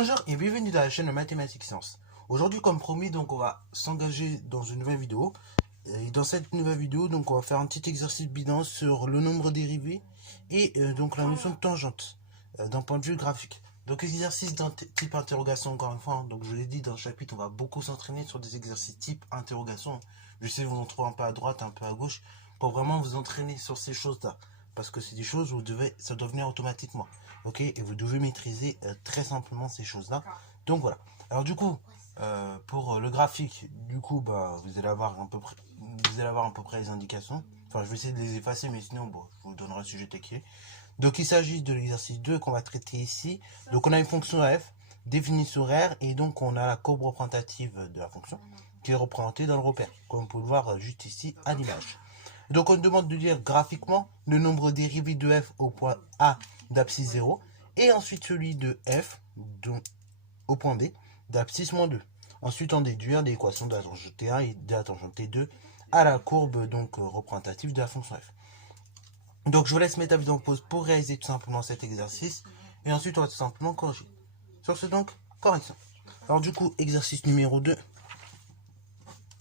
Bonjour et bienvenue dans la chaîne de Mathématiques Sciences. Aujourd'hui, comme promis, donc on va s'engager dans une nouvelle vidéo. Et dans cette nouvelle vidéo, donc on va faire un petit exercice bidon sur le nombre dérivé et donc la notion de tangente d'un point de vue graphique. Donc exercice d'un type interrogation encore une fois. Donc je l'ai dit dans le chapitre, on va beaucoup s'entraîner sur des exercices type interrogation. Je sais vous en trouvez un peu à droite, un peu à gauche, pour vraiment vous entraîner sur ces choses-là. Parce que c'est des choses où ça doit venir automatiquement. Ok, et vous devez maîtriser très simplement ces choses-là. Donc voilà. Alors du coup, pour le graphique, du coup, vous allez avoir à peu près les indications. Enfin, je vais essayer de les effacer, mais sinon, bon, je vous donnerai le sujet taqué. Donc il s'agit de l'exercice 2 qu'on va traiter ici. Donc on a une fonction f définie sur R, et donc on a la courbe représentative de la fonction qui est représentée dans le repère, comme vous pouvez le voir juste ici à l'image. Donc on nous demande de dire graphiquement le nombre dérivé de f au point A d'abscisse 0 et ensuite celui de f donc, au point B d'abscisse moins 2. Ensuite on déduire l'équation de la tangente T1 et de la tangente T2 à la courbe donc représentative de la fonction f. Donc je vous laisse mettre la vidéo en pause pour réaliser tout simplement cet exercice et ensuite on va tout simplement corriger. Sur ce donc, correction. Alors du coup, exercice numéro 2.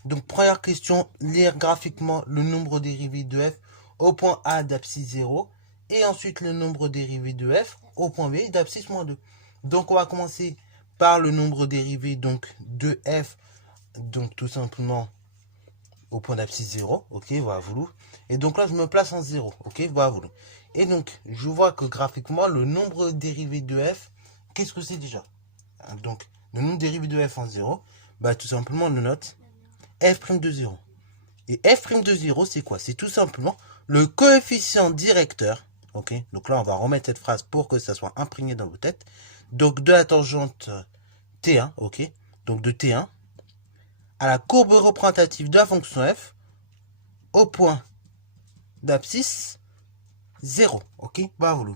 Donc première question, lire graphiquement le nombre dérivé de f au point A d'abscisse 0 et ensuite le nombre dérivé de f au point B d'abscisse moins 2. Donc on va commencer par le nombre dérivé donc de f, donc tout simplement au point d'abscisse 0, ok, voilà voulu. Et donc là je me place en 0, ok, voilà voulu. Et donc je vois que graphiquement le nombre dérivé de f, qu'est-ce que c'est déjà? Donc le nombre dérivé de f en 0, tout simplement on le note f' de 0. Et f' de 0, c'est quoi? C'est tout simplement le coefficient directeur. Ok, donc là, on va remettre cette phrase pour que ça soit imprégné dans vos têtes. Donc, de la tangente T1, ok, donc de T1 à la courbe représentative de la fonction f au point d'abscisse 0. Ok, voilà.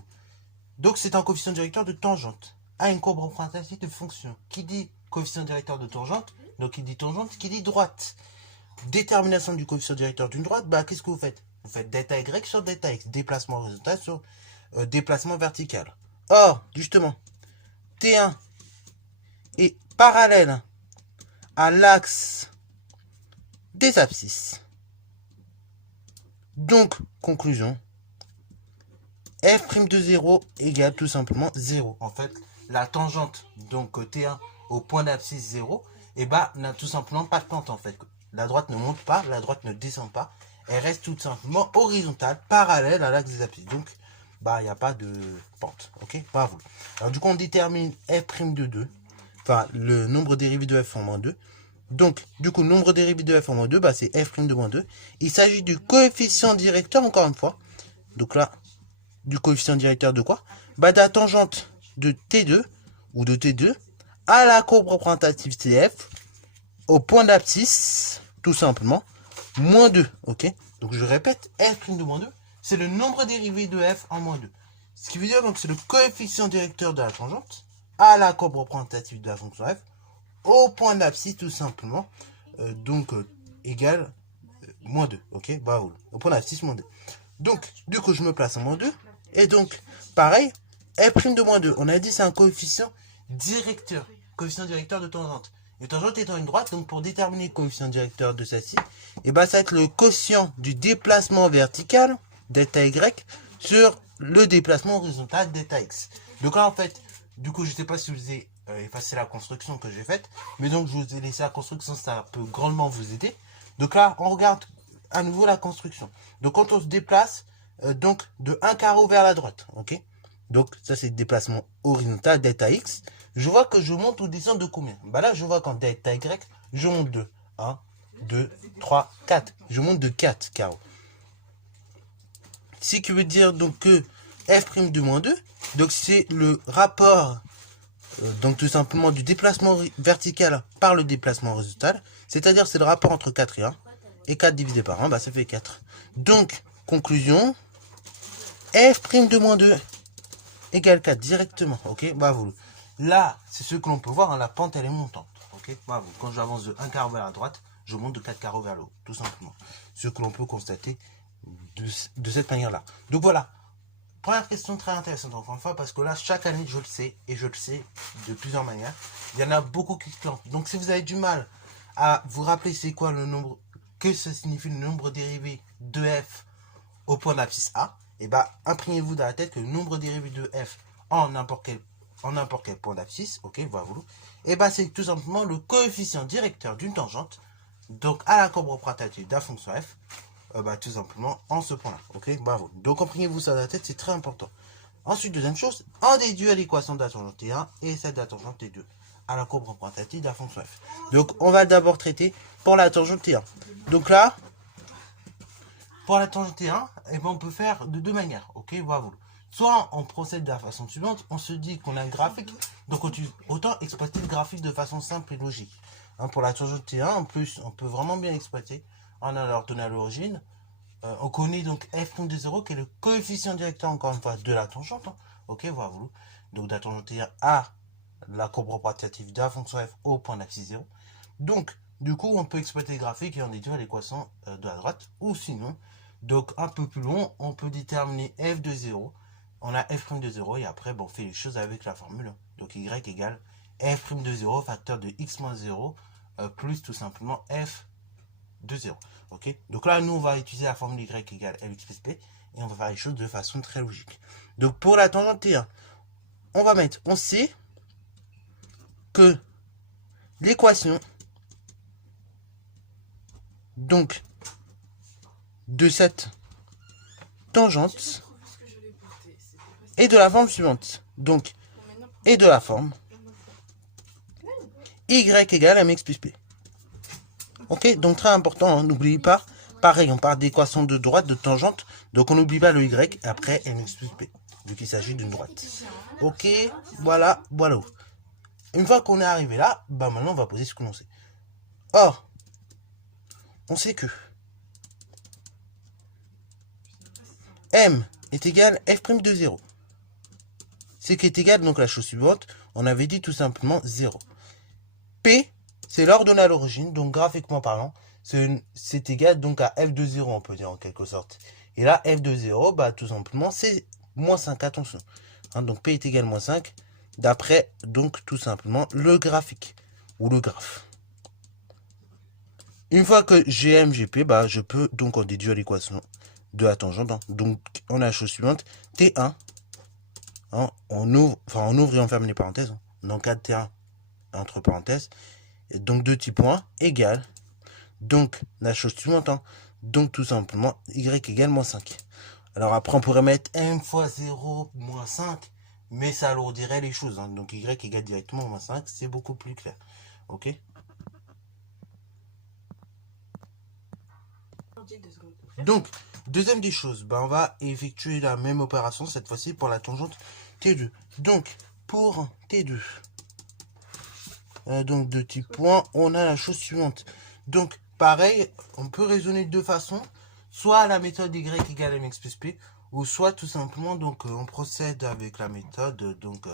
Donc, c'est un coefficient directeur de tangente à une courbe représentative de fonction. Qui dit coefficient directeur de tangente, donc qui dit tangente, qui dit droite. Détermination du coefficient directeur d'une droite, qu'est-ce que vous faites? Vous faites delta y sur delta x, déplacement horizontal sur déplacement vertical. Or, justement, T1 est parallèle à l'axe des abscisses. Donc, conclusion, f' de 0 égale tout simplement 0. En fait, la tangente, donc T1 au point d'abscisse 0, n'a tout simplement pas de pente en fait. La droite ne monte pas, la droite ne descend pas. Elle reste tout simplement horizontale, parallèle à l'axe des abscisses. Donc, il n'y a pas de pente. Ok, bravo. Alors, du coup, on détermine f' de 2. Enfin, le nombre dérivé de f en moins 2. Donc, du coup, le nombre dérivé de f en moins 2, c'est f' de moins 2. Il s'agit du coefficient directeur, encore une fois. Donc là, du coefficient directeur de quoi? De la tangente de T2, ou de T2, à la courbe représentative CF, au point d'abscisse, tout simplement, moins 2, ok? Donc je répète, f' de moins 2, c'est le nombre dérivé de f en moins 2. Ce qui veut dire donc c'est le coefficient directeur de la tangente à la courbe représentative de la fonction f au point d'abscisse tout simplement, égale moins 2, ok? Au point d'abscisse moins 2. Donc, du coup, je me place en moins 2. Et donc, pareil, f' de moins 2, on a dit c'est un coefficient directeur de tangente. Et tangente étant une droite, donc pour déterminer le coefficient directeur de celle-ci, ça va être le quotient du déplacement vertical, delta y, sur le déplacement horizontal, delta x. Donc là, en fait, du coup, je ne sais pas si vous avez effacé la construction que j'ai faite, mais donc je vous ai laissé la construction, ça peut grandement vous aider. Donc là, on regarde à nouveau la construction. Donc quand on se déplace, donc de un carreau vers la droite, ok? Donc ça c'est le déplacement horizontal, delta x. Je vois que je monte ou descends de combien? Là je vois qu'en delta y, je monte de 1, 2, 3, 4. Je monte de 4 carreaux. Ce qui veut dire donc que f' de moins 2, donc c'est le rapport, donc tout simplement du déplacement vertical par le déplacement horizontal. C'est-à-dire c'est le rapport entre 4 et 1. Et 4 divisé par 1, ça fait 4. Donc, conclusion, f' de moins 2 égale 4 directement. Ok, là, c'est ce que l'on peut voir, la pente elle est montante. Ok, quand j'avance de 1 carreau vers la droite, je monte de 4 carreaux vers le haut, tout simplement. Ce que l'on peut constater de cette manière-là. Donc voilà, première question très intéressante encore une fois, parce que là, chaque année, je le sais, et je le sais de plusieurs manières, il y en a beaucoup qui se plantent. Donc si vous avez du mal à vous rappeler c'est quoi le nombre, que ça signifie le nombre dérivé de f au point d'abscisse A, et bah imprimez-vous dans la tête que le nombre dérivé de f en n'importe quel point d'abscisse, ok, voilà, et bah c'est tout simplement le coefficient directeur d'une tangente, donc à la courbe représentative de la fonction f, bah tout simplement en ce point là, ok, bravo. Donc imprimez-vous ça dans la tête, c'est très important. Ensuite, deuxième chose, on déduit à l'équation de la tangente T1 et celle de la tangente T2 à la courbe représentative de la fonction f. Donc on va d'abord traiter pour la tangente T1. Donc là, pour la tangente T1, eh ben, on peut faire de deux manières, ok, voilà. Soit on procède de la façon suivante, on se dit qu'on a un graphique, donc autant exploiter le graphique de façon simple et logique. Hein, pour la tangente T1, en plus, on peut vraiment bien exploiter. On a l'ordonnée à l'origine. On connaî't donc f' de 0 qui est le coefficient directeur, encore une fois, de la tangente. Hein. Ok, voilà. Donc la tangente T1 à la courbe représentative de la fonction f au point d'abscisse 0. Donc, du coup, on peut exploiter le graphique et on déduire l'équation de la droite. Ou sinon, donc un peu plus long, on peut déterminer f de 0. On a f' de 0 et après, bon, on fait les choses avec la formule. Donc y égale f' de 0 facteur de x moins 0 plus tout simplement f de 0. Ok, donc là, nous, on va utiliser la formule y égale mx plus p et on va faire les choses de façon très logique. Donc pour la tangente T1, on sait que l'équation donc de cette tangente est de la forme suivante. Donc, est de la forme y égale mx plus p. Ok, donc très important, hein, n'oubliez pas, pareil, on parle d'équation de droite, de tangente, donc on n'oublie pas le y après mx plus p, vu qu'il s'agit d'une droite. Ok, voilà. Une fois qu'on est arrivé là, bah maintenant on va poser ce que l'on sait. Or, on sait que m est égal f' de 0. C'est qui est égal donc la chose suivante, on avait dit tout simplement 0. P, c'est l'ordonnée à l'origine, donc graphiquement parlant, c'est égal donc à f de 0, on peut dire en quelque sorte. Et là, f de 0, bah tout simplement, c'est moins 5, attention. Hein, donc P est égal à moins 5, d'après donc tout simplement le graphique, ou le graphe. Une fois que j'ai M, j'ai P, bah je peux donc en déduire l'équation de la tangente. Hein. Donc on a la chose suivante, T1, hein, on ouvre et on ferme les parenthèses, hein, donc 4 T1 entre parenthèses, et donc deux petits points égale, donc la chose suivante, hein, donc tout simplement y égale moins 5. Alors après on pourrait mettre m fois 0 moins 5, mais ça alourdirait les choses, hein, donc y égale directement moins 5, c'est beaucoup plus clair, ok. Donc, deuxième des choses, bah on va effectuer la même opération, cette fois-ci pour la tangente T2. Donc, pour T2, donc deux petits points, on a la chose suivante. Donc, pareil, on peut raisonner de deux façons, soit la méthode y égale mx plus p, ou soit tout simplement, donc on procède avec la méthode, donc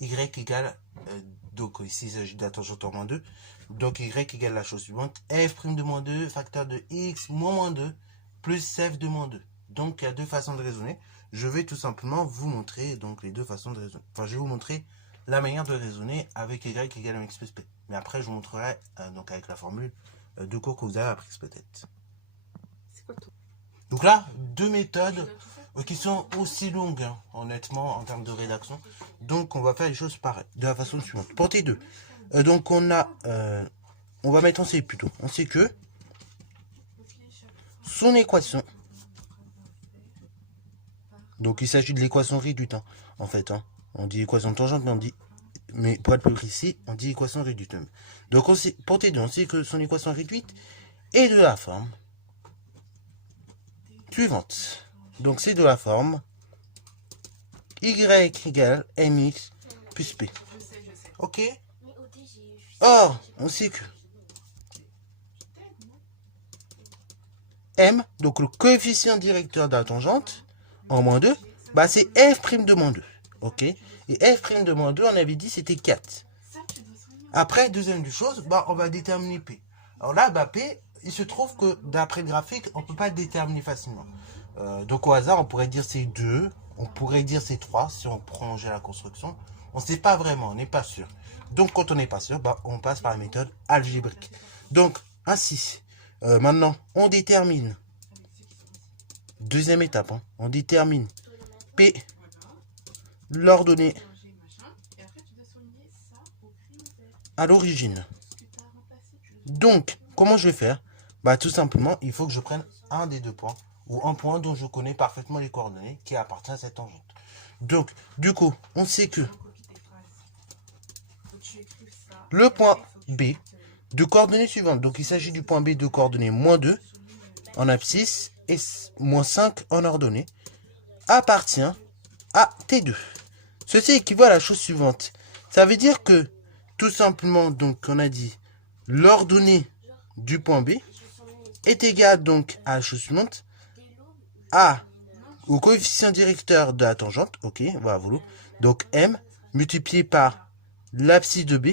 y égale, donc ici il s'agit de la tangente en moins 2, donc y égale la chose suivante, f' de moins 2, facteur de x moins 2, plus f de moins 2. Donc il y a deux façons de raisonner. Je vais tout simplement vous montrer donc les deux façons de raisonner. Enfin, je vais vous montrer la manière de raisonner avec y égale mx plus p. Mais après, je vous montrerai donc avec la formule de cours que vous avez appris peut-être. Donc là, deux méthodes qui sont aussi longues, hein, honnêtement, en termes de rédaction. Donc on va faire les choses pareilles, de la façon suivante. Pour T2, donc on va mettre en C plutôt. On sait que son équation, donc il s'agit de l'équation réduite, hein, en fait. Hein. On dit équation tangente, mais pour être plus précis, on dit équation réduite. Donc pour T2, on sait que son équation réduite est de la forme suivante. Donc c'est de la forme y égale mx plus p. Ok. Or, on sait que m, donc le coefficient directeur de la tangente, en moins 2, bah c'est f' de moins 2. Ok. Et f' de moins 2, on avait dit c'était 4. Après, deuxième des choses, bah on va déterminer p. Alors là, bah p, il se trouve que d'après le graphique, on ne peut pas le déterminer facilement. Donc au hasard, on pourrait dire c'est 2, On pourrait dire c'est 3 si on prolongeait la construction. On ne sait pas vraiment, on n'est pas sûr. Donc quand on n'est pas sûr, bah, on passe par la méthode algébrique. Donc ainsi, maintenant on détermine, deuxième étape, hein, on détermine P, l'ordonnée à l'origine. Donc, comment je vais faire? Bah tout simplement, il faut que je prenne un des deux points, ou un point dont je connais parfaitement les coordonnées, qui appartient à cette tangente. Donc, du coup, on sait que le point B de coordonnées suivantes, donc il s'agit du point B de coordonnées -2 en abscisse et -5 en ordonnée, appartient à T2. Ceci équivaut à la chose suivante. Ça veut dire que, tout simplement, donc on a dit, l'ordonnée du point B est égale donc à la chose suivante, au coefficient directeur de la tangente, ok, voilà, donc M multiplié par l'abscisse de B,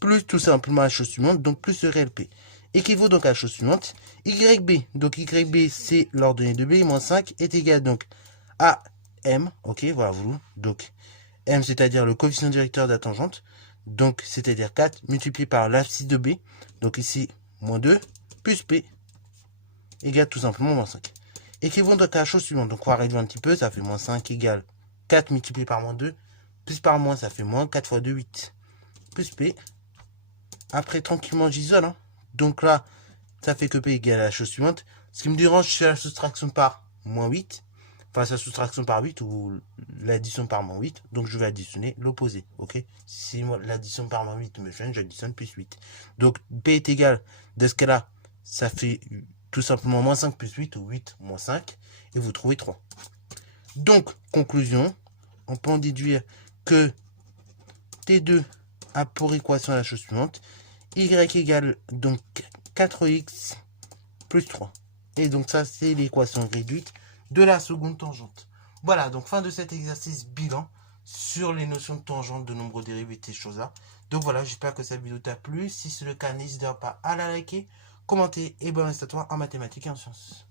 plus tout simplement la chose suivante, donc plus le réel P. Équivaut donc à la chose suivante, YB, donc YB c'est l'ordonnée de B, moins 5 est égal donc à M, ok, voilà, donc M c'est-à-dire le coefficient directeur de la tangente, donc c'est-à-dire 4 multiplié par l'abscisse de B, donc ici moins 2, plus P, égale tout simplement moins 5. Équivaut donc à la chose suivante, donc on va réduire un petit peu, ça fait moins 5 égale 4 multiplié par moins 2, plus par moins ça fait moins 4 fois 2, 8, plus P. Après, tranquillement, j'isole. Hein. Donc là, ça fait que P égale à la chose suivante. Ce qui me dérange, c'est la soustraction par moins 8. Enfin, la soustraction par 8 ou l'addition par moins 8. Donc, je vais additionner l'opposé. Ok. Si l'addition par moins 8 me gêne, j'additionne plus 8. Donc, P est égal de ce cas-là. Ça fait tout simplement moins 5 plus 8 ou 8 moins 5. Et vous trouvez 3. Donc, conclusion. On peut en déduire que T2 a pour équation la chose suivante. Y égale donc 4x plus 3. Et donc ça, c'est l'équation réduite de la seconde tangente. Voilà, donc fin de cet exercice bilan sur les notions de tangente, de nombres dérivés et ces choses-là. Donc voilà, j'espère que cette vidéo t'a plu. Si c'est le cas, n'hésite pas à la liker, commenter et bon reste à toi en mathématiques et en sciences.